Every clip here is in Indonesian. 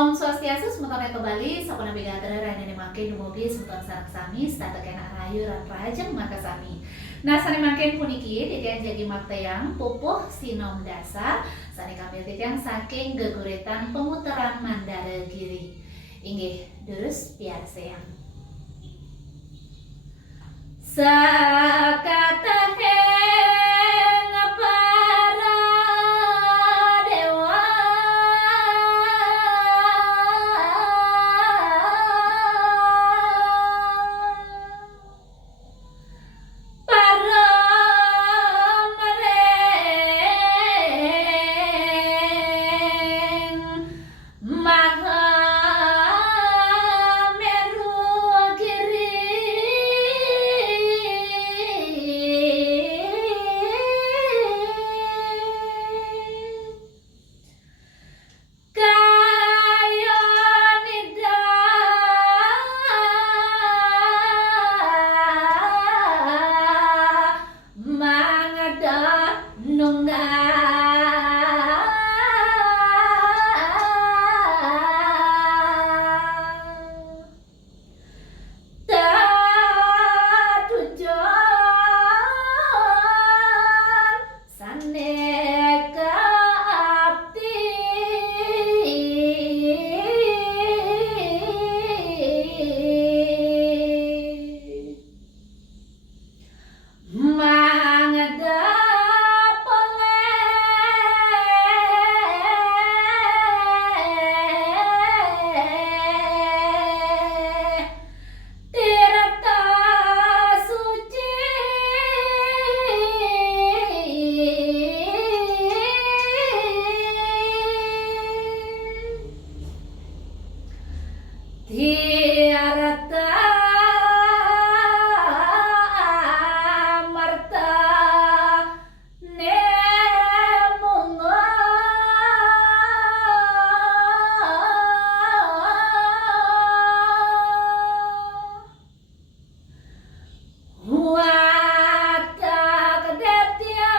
Om Swastiastu, semoga kembali. Sapana bigatara rani makin dumugi semoga sarak sami stata kena rahayu ran rajang maka sami. Nah sani makin puniki titian jadi maktayang pupuh sinom dasar sani kamil titian saking geguritan pemutaran Mandara Giri. Inggih terus biar sayang. Sakataheng para dewa para mereng maha Tiarata Marta Nemungo Wata Kedetia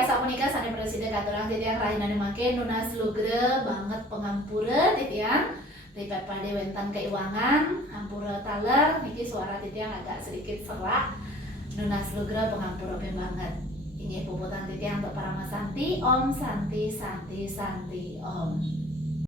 ya sapunika sane presiden katurang titiang rahinane make nunas lugre banget pengampura titiang lipat pada wentan keuangan hampura taler niki suara titiang agak sedikit serak nunas lugre pengampura banget ini puputan titiang untuk para mas santi om santi santi santi om.